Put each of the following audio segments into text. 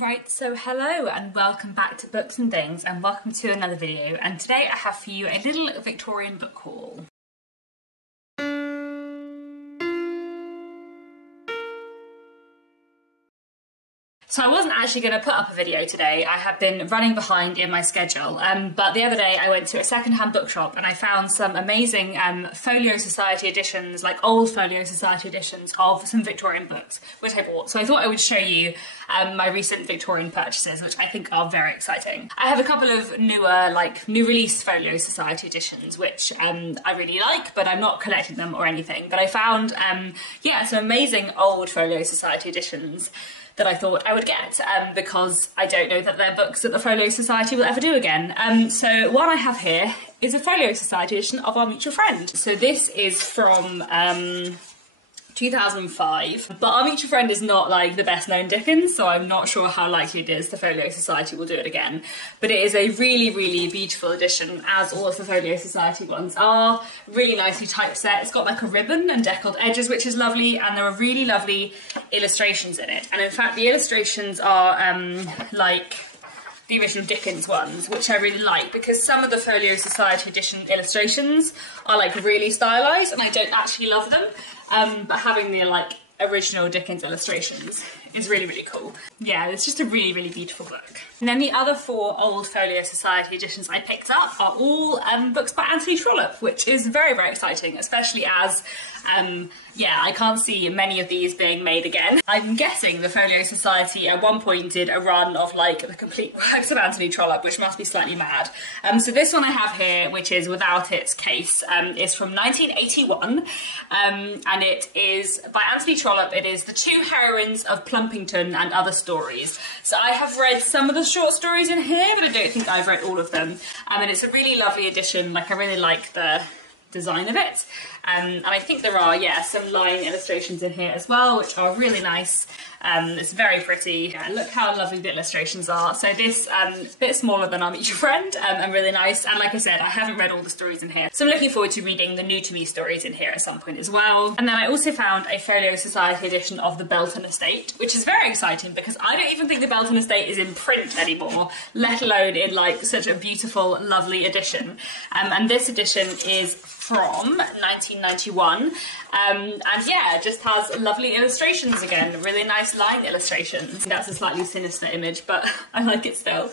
Right, so hello and welcome back to Books and Things, and welcome to another video, and today I have for you a little Victorian book haul. So I wasn't actually going to put up a video today. I have been running behind in my schedule, but the other day I went to a second-hand bookshop and I found some amazing Folio Society editions, like old Folio Society editions of some Victorian books, which I bought. So I thought I would show you my recent Victorian purchases, which I think are very exciting. I have a couple of newer, like new release Folio Society editions, which I really like, but I'm not collecting them or anything. But I found, yeah, some amazing old Folio Society editions that I thought I would get because I don't know that they're books that the Folio Society will ever do again. So what I have here is a Folio Society edition of Our Mutual Friend. So this is from 2005, but Our Mutual Friend is not like the best known Dickens, so I'm not sure how likely it is the Folio Society will do it again. But it is a really, really beautiful edition, as all of the Folio Society ones are. Really nicely typeset. It's got like a ribbon and deckled edges, which is lovely, and there are really lovely illustrations in it. And in fact, the illustrations are like the original Dickens ones, which I really like, because some of the Folio Society edition illustrations are like really stylized and I don't actually love them, but having the like original Dickens illustrations is really, really cool. Yeah, it's just a really, really beautiful book. And then the other four old Folio Society editions I picked up are all books by Anthony Trollope, which is very, very exciting, especially as yeah, I can't see many of these being made again. I'm guessing the Folio Society at one point did a run of like the complete works of Anthony Trollope, which must be slightly mad. So this one I have here, which is Without Its Case, is from 1981, and it is by Anthony Trollope. It is The Two Heroines of Plumpington and Other Stories. So I have read some of the short stories in here, but I don't think I've read all of them. And it's a really lovely edition. Like, I really like the design of it. And I think there are, yeah, some line illustrations in here as well, which are really nice. It's very pretty. Yeah, look how lovely the illustrations are. So this is a bit smaller than Our Mutual Friend, and really nice. And like I said, I haven't read all the stories in here, so I'm looking forward to reading the new to me stories in here at some point as well. And then I also found a Folio Society edition of The Belton Estate, which is very exciting because I don't even think The Belton Estate is in print anymore, let alone in like such a beautiful, lovely edition. And this edition is from 1991, and yeah, just has lovely illustrations again, really nice line illustrations. That's a slightly sinister image, but I like it still.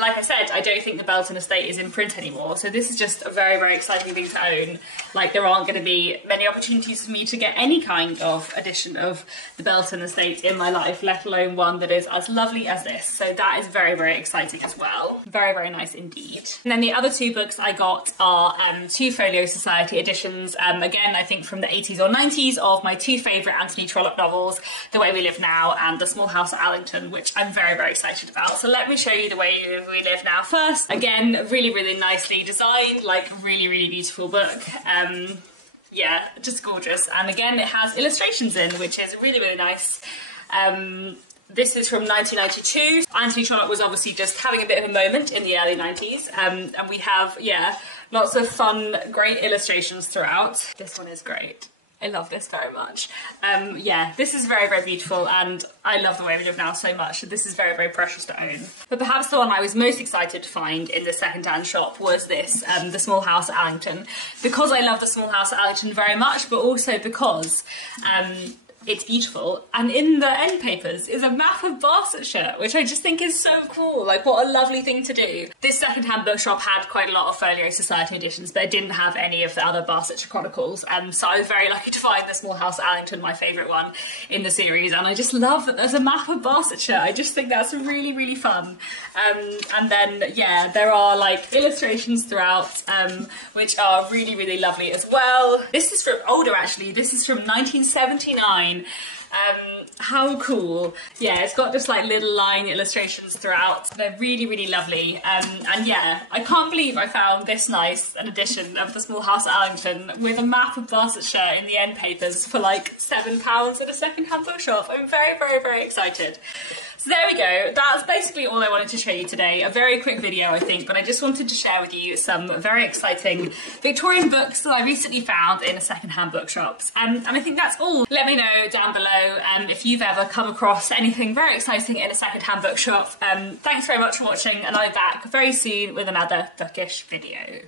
Like I said, I don't think The Belton Estate is in print anymore, so this is just a very, very exciting thing to own. Like, there aren't going to be many opportunities for me to get any kind of edition of The Belton Estate in my life, let alone one that is as lovely as this. So that is very, very exciting as well. Very, very nice indeed. And then the other two books I got are two Folio Society editions, again I think from the 80s or 90s, of my two favourite Anthony Trollope novels, The Way We Live Now and The Small House at Allington, which I'm very, very excited about. So let me show you The Way We Live Now first. Again, really, really nicely designed, like really, really beautiful book. Yeah, just gorgeous. And again, it has illustrations in, which is really, really nice. This is from 1992. Anthony Trollope was obviously just having a bit of a moment in the early 90s, and we have, yeah, lots of fun, great illustrations throughout. This one is great. I love this very much. Yeah, this is very, very beautiful, and I love The Way We Live Now so much, so this is very, very precious to own. But perhaps the one I was most excited to find in the second-hand shop was this, The Small House at Allington, because I love The Small House at Allington very much, but also because it's beautiful, and in the end papers is a map of Barsetshire, which I just think is so cool. Like, what a lovely thing to do. This second-hand bookshop had quite a lot of Folio Society editions, but it didn't have any of the other Barsetshire Chronicles, so I was very lucky to find The Small House at Allington, my favourite one in the series, and I just love that there's a map of Barsetshire. I just think that's really, really fun. And then, yeah, there are like illustrations throughout, which are really, really lovely as well. This is from older, actually. This is from 1979. How cool. Yeah, it's got just like little line illustrations throughout. They're really, really lovely. And yeah, I can't believe I found this nice an edition of The Small House at Allington with a map of Barsetshire in the end papers for like £7 at a second-hand bookshop. I'm very, very, very excited. So there we go. That's basically all I wanted to show you today. A very quick video, I think, but I just wanted to share with you some very exciting Victorian books that I recently found in second-hand bookshops. And I think that's all. Let me know down below if you've ever come across anything very exciting in a second-hand bookshop. Thanks very much for watching, and I'll be back very soon with another bookish video.